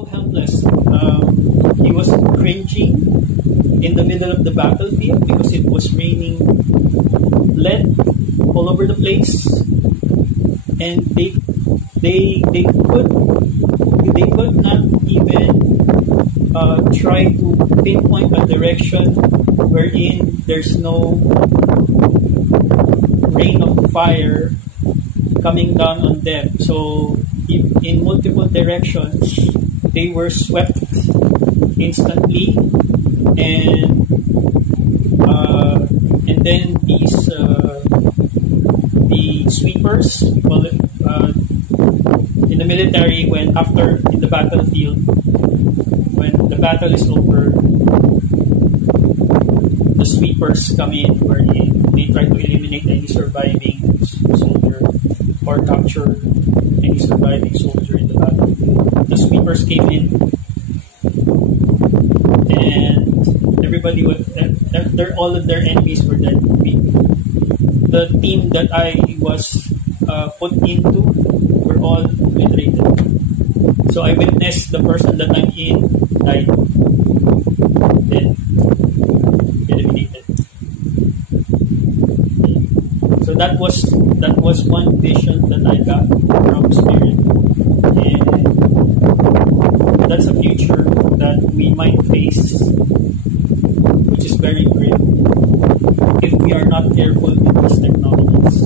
so helpless. He was cringing in the middle of the battlefield because it was raining lead all over the place, and they could not even try to pinpoint a direction wherein there's no rain of fire coming down on them. So in multiple directions, they were swept instantly, and then the sweepers, we call it, in the military, when after in the battlefield, when the battle is over, the sweepers come in wherein they try to eliminate any surviving soldier or capture any surviving soldier in the battlefield. The sweepers came in, and everybody was, all of their enemies were dead. The team that I was put into were all obliterated. So I witnessed the person that I'm in died, then eliminated. So that was one vision that I got from Spirit, and that's a future that we might face, which is very grim if we are not careful with these technologies.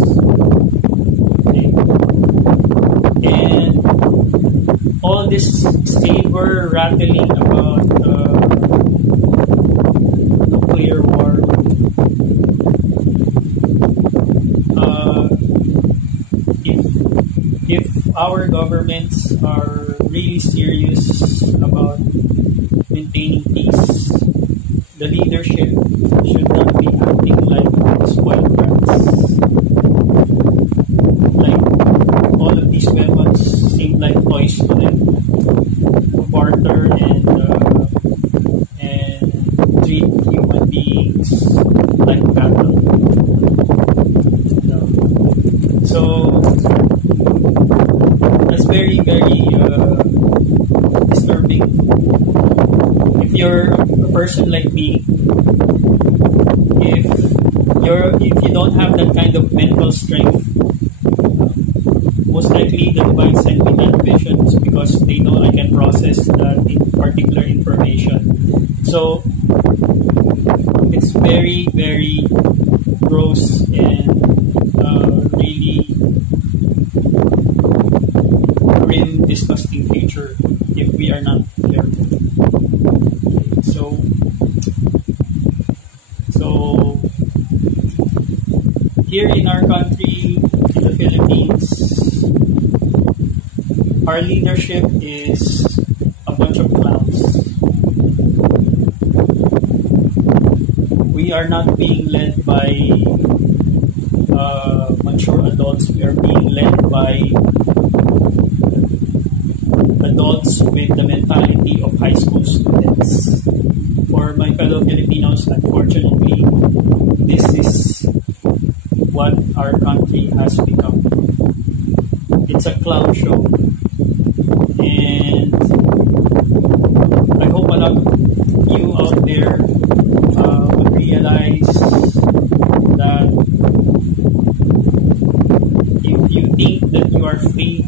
Okay. And all this saber rattling about nuclear war, if our governments are really serious about maintaining peace, the leadership should not be acting like spoiled brats. Like, all of these weapons seem like toys to them, to barter and treat human beings like cattle. You know? So that's very, very disturbing. If you're a person like me, if you don't have that kind of mental strength, most likely the divine sent me that visions because they know I can process that particular information. So it's very, very gross and really grim, disgusting future if we are not careful. Okay, so here in our country, in the Philippines, our leadership is a bunch of clowns. We are not being led by mature adults. We are being led by adults with the mentality of high school students. For my fellow Filipinos, unfortunately, this is what our country has become. It's a clown show. And I hope a lot of you out there would realize that if you think that you are free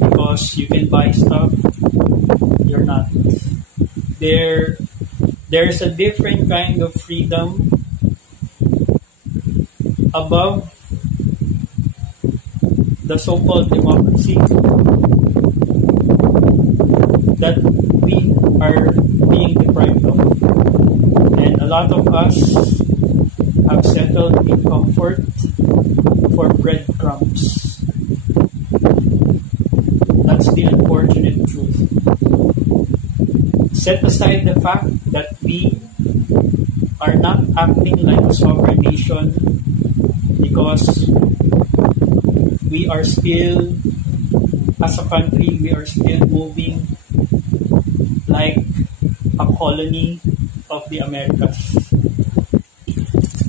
because you can buy stuff, you're not. There's a different kind of freedom above the so-called democracy that we are being deprived of. And a lot of us have settled in comfort for breadcrumbs. That's the unfortunate truth. Set aside the fact that we are not acting like a sovereign nation because we are still, as a country, we are still moving like a colony of the Americas.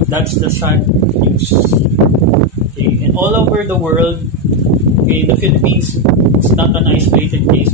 That's the sad news. Okay, and all over the world, okay, the Philippines is not an isolated case.